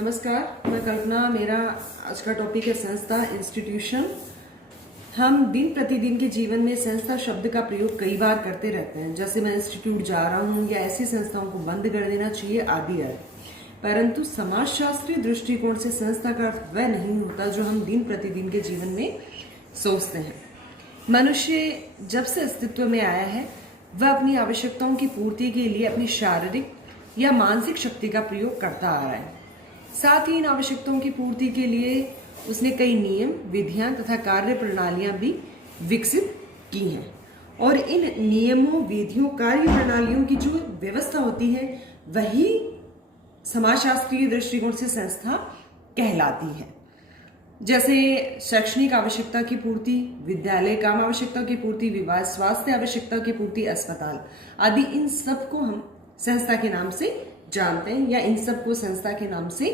नमस्कार, मैं कल्पना। मेरा आज का टॉपिक है संस्था, इंस्टीट्यूशन। हम दिन प्रतिदिन के जीवन में संस्था शब्द का प्रयोग कई बार करते रहते हैं, जैसे मैं इंस्टीट्यूट जा रहा हूँ या ऐसी संस्थाओं को बंद कर देना चाहिए आदि आदि। परंतु समाजशास्त्रीय दृष्टिकोण से संस्था का अर्थ वह नहीं होता जो हम दिन प्रतिदिन के जीवन में सोचते हैं। मनुष्य जब से अस्तित्व में आया है वह अपनी आवश्यकताओं की पूर्ति के लिए अपनी शारीरिक या मानसिक शक्ति का प्रयोग करता आ रहा है। साथ ही इन आवश्यकताओं की पूर्ति के लिए उसने कई नियम, विधियां तथा कार्य प्रणालियां भी विकसित की हैं। और इन नियमों, विधियों, कार्य प्रणालियों की जो व्यवस्था होती है वही समाजशास्त्रीय दृष्टिकोण से संस्था कहलाती है। जैसे शैक्षणिक आवश्यकता की पूर्ति, विद्यालय काम आवश्यकता की पूर्ति, विवाह स्वास्थ्य आवश्यकता की पूर्ति, अस्पताल आदि, इन सबको हम संस्था के नाम से जानते हैं या इन सबको संस्था के नाम से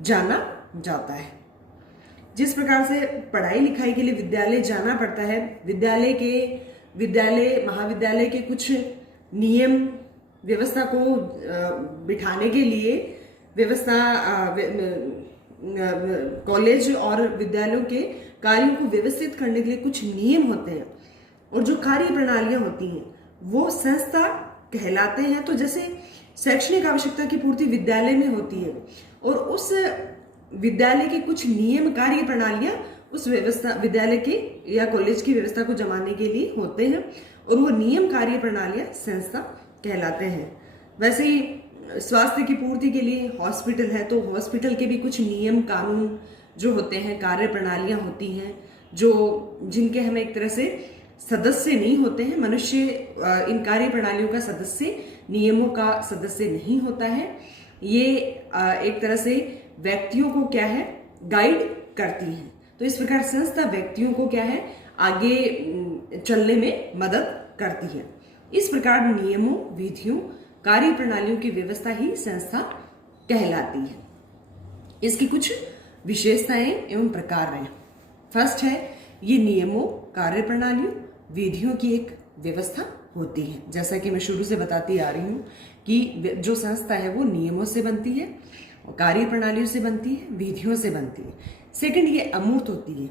जाना जाता है। जिस प्रकार से पढ़ाई लिखाई के लिए विद्यालय जाना पड़ता है, महाविद्यालय के कुछ नियम व्यवस्था को बिठाने के लिए कॉलेज और विद्यालयों के कार्यों को व्यवस्थित करने के लिए कुछ नियम होते हैं और जो कार्य प्रणालियां होती हैं वो संस्था कहलाते हैं। तो जैसे शैक्षणिक आवश्यकता की पूर्ति विद्यालय में होती है और उस विद्यालय के कुछ नियम, कार्य प्रणालियां उस व्यवस्था, विद्यालय के या कॉलेज की व्यवस्था को जमाने के लिए होते हैं और वो नियम, कार्य प्रणालियां संस्था कहलाते हैं। वैसे ही स्वास्थ्य की पूर्ति के लिए हॉस्पिटल है तो हॉस्पिटल के भी कुछ नियम, कानून जो होते हैं, कार्य प्रणालियां होती हैं जिनके हम एक तरह से सदस्य नहीं होते हैं। मनुष्य इन कार्य प्रणालियों का सदस्य, नियमों का सदस्य नहीं होता है। ये एक तरह से व्यक्तियों को क्या है, गाइड करती हैं। तो इस प्रकार संस्था व्यक्तियों को क्या है, आगे चलने में मदद करती है। इस प्रकार नियमों, विधियों, कार्य प्रणालियों की व्यवस्था ही संस्था कहलाती है। इसकी कुछ विशेषताएं एवं प्रकार हैं। फर्स्ट है, ये नियमों, कार्य प्रणालियों, विधियों की एक व्यवस्था होती है। जैसा कि मैं शुरू से बताती आ रही हूँ कि जो संस्था है वो नियमों से बनती है, कार्य प्रणालियों से बनती है, विधियों से बनती है। सेकंड, ये अमूर्त होती है।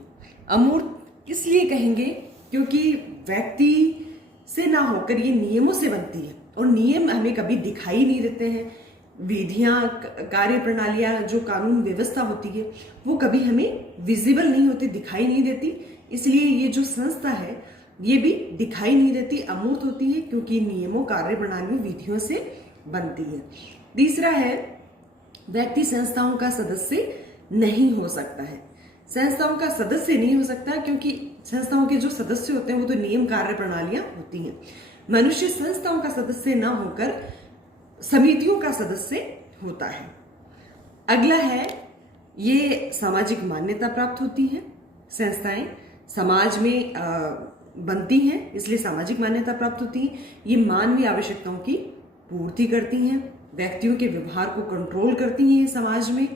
अमूर्त इसलिए कहेंगे क्योंकि व्यक्ति से ना होकर ये नियमों से बनती है और नियम हमें कभी दिखाई नहीं देते हैं। विधियां, कार्य प्रणालियां, जो कानून व्यवस्था होती है वो कभी हमें विजिबल नहीं होती, दिखाई नहीं देती। इसलिए ये जो संस्था है ये भी दिखाई नहीं देती, अमूर्त होती है क्योंकि नियमों, कार्य प्रणालियों, विधियों से बनती है। तीसरा है, व्यक्ति संस्थाओं का सदस्य नहीं हो सकता है। संस्थाओं का सदस्य नहीं हो सकता क्योंकि संस्थाओं के जो सदस्य होते हैं वो तो नियम, कार्य प्रणालियां होती हैं। मनुष्य संस्थाओं का सदस्य ना होकर समितियों का सदस्य होता है। अगला है, ये सामाजिक मान्यता प्राप्त होती है। संस्थाएं समाज में बनती हैं इसलिए सामाजिक मान्यता प्राप्त होती है। ये मानवीय आवश्यकताओं की पूर्ति करती हैं, व्यक्तियों के व्यवहार को कंट्रोल करती हैं समाज में।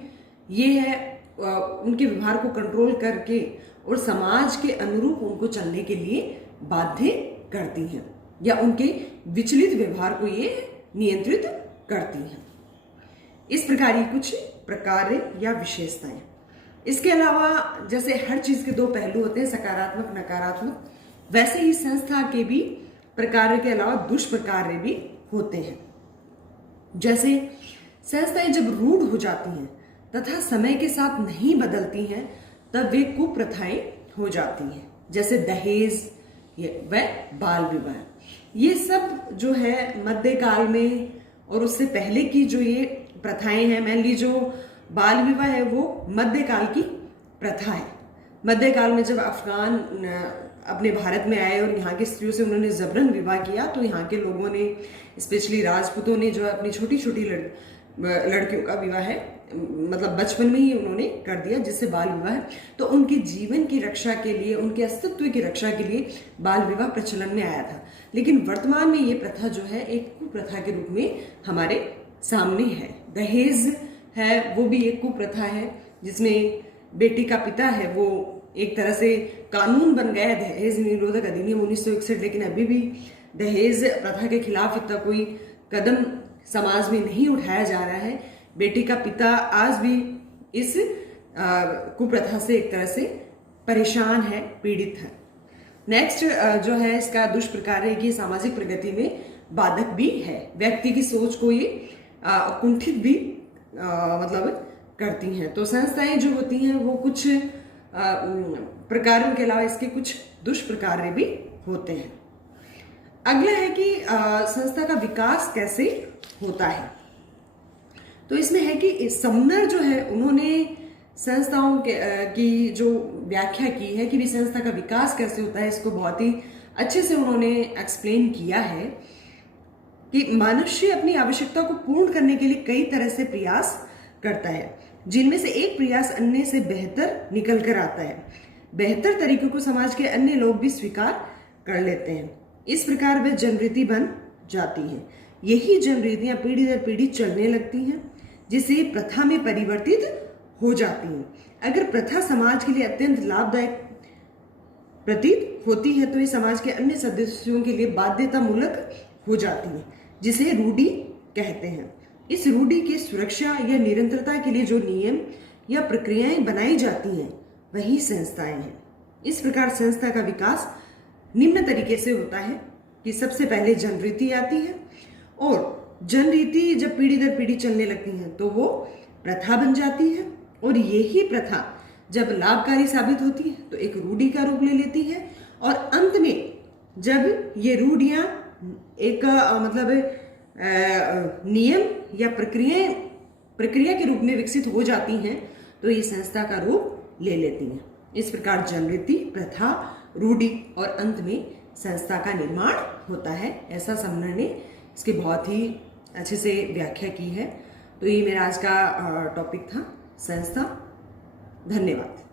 ये है उनके व्यवहार को कंट्रोल करके और समाज के अनुरूप उनको चलने के लिए बाध्य करती हैं या उनके विचलित व्यवहार को ये नियंत्रित करती हैं। इस प्रकार ये कुछ प्रकार या विशेषताएं। इसके अलावा जैसे हर चीज के दो पहलू होते हैं, सकारात्मक, नकारात्मक, वैसे ही संस्था के भी प्रकार के अलावा दुष्प्रकार भी होते हैं। जैसे संस्थाएं जब रूढ़ हो जाती हैं तथा समय के साथ नहीं बदलती हैं तब वे कुप्रथाएं हो जाती हैं। जैसे दहेज व बाल विवाह, ये सब जो है मध्यकाल में और उससे पहले की जो ये प्रथाएं हैं, मान ली जो बाल विवाह है वो मध्यकाल की प्रथा है। मध्यकाल में जब अफगान अपने भारत में आए और यहाँ की स्त्रियों से उन्होंने जबरन विवाह किया तो यहाँ के लोगों ने, स्पेशली राजपूतों ने, जो अपनी छोटी छोटी लड़कियों का विवाह है मतलब बचपन में ही उन्होंने कर दिया, जिससे बाल विवाह। तो उनके जीवन की रक्षा के लिए, उनके अस्तित्व की रक्षा के लिए बाल विवाह प्रचलन में आया था। लेकिन वर्तमान में ये प्रथा जो है एक कुप्रथा के रूप में हमारे सामने है। दहेज है वो भी एक कुप्रथा है जिसमें बेटी का पिता है वो एक तरह से कानून बन गया है दहेज निरोधक अधिनियम 1961, लेकिन अभी भी दहेज प्रथा के खिलाफ इतना कोई कदम समाज में नहीं उठाया जा रहा है बेटी का पिता आज भी इस कुप्रथा से एक तरह से परेशान है, पीड़ित है। नेक्स्ट जो है इसका दुष्प्रकार है कि सामाजिक प्रगति में बाधक भी है। व्यक्ति की सोच को ये कुंठित भी मतलब करती हैं। तो संस्थाएं जो होती हैं वो कुछ प्रकारों के अलावा इसके कुछ दुष्प्रकार भी होते हैं। अगला है कि संस्था का विकास कैसे होता है। तो इसमें है कि समनर जो है उन्होंने संस्थाओं की जो व्याख्या की है कि भी संस्था का विकास कैसे होता है, इसको बहुत ही अच्छे से उन्होंने एक्सप्लेन किया है कि मनुष्य अपनी आवश्यकता को पूर्ण करने के लिए कई तरह से प्रयास करता है, जिनमें से एक प्रयास अन्य से बेहतर निकल कर आता है। बेहतर तरीकों को समाज के अन्य लोग भी स्वीकार कर लेते हैं। इस प्रकार वह जनरीति बन जाती है। यही जनरीतियां पीढ़ी दर पीढ़ी चलने लगती हैं, जिससे प्रथा में परिवर्तित हो जाती हैं। अगर प्रथा समाज के लिए अत्यंत लाभदायक प्रतीत होती है तो ये समाज के अन्य सदस्यों के लिए बाध्यतामूलक हो जाती है, जिसे रूढ़ि कहते हैं। इस रूढ़ि की सुरक्षा या निरंतरता के लिए जो नियम या प्रक्रियाएं बनाई जाती हैं वही संस्थाएं हैं। इस प्रकार संस्था का विकास निम्न तरीके से होता है कि सबसे पहले जनरीति आती है, और जनरीति जब पीढ़ी दर पीढ़ी चलने लगती है तो वो प्रथा बन जाती है, और यही प्रथा जब लाभकारी साबित होती है तो एक रूढ़ि का रूप ले लेती है, और अंत में जब ये रूढ़ियां एक मतलब नियम या प्रक्रिया के रूप में विकसित हो जाती हैं तो ये संस्था का रूप ले लेती हैं। इस प्रकार जनरीति, प्रथा, रूढ़ि और अंत में संस्था का निर्माण होता है। ऐसा समनर ने इसके बहुत ही अच्छे से व्याख्या की है। तो ये मेरा आज का टॉपिक था, संस्था। धन्यवाद।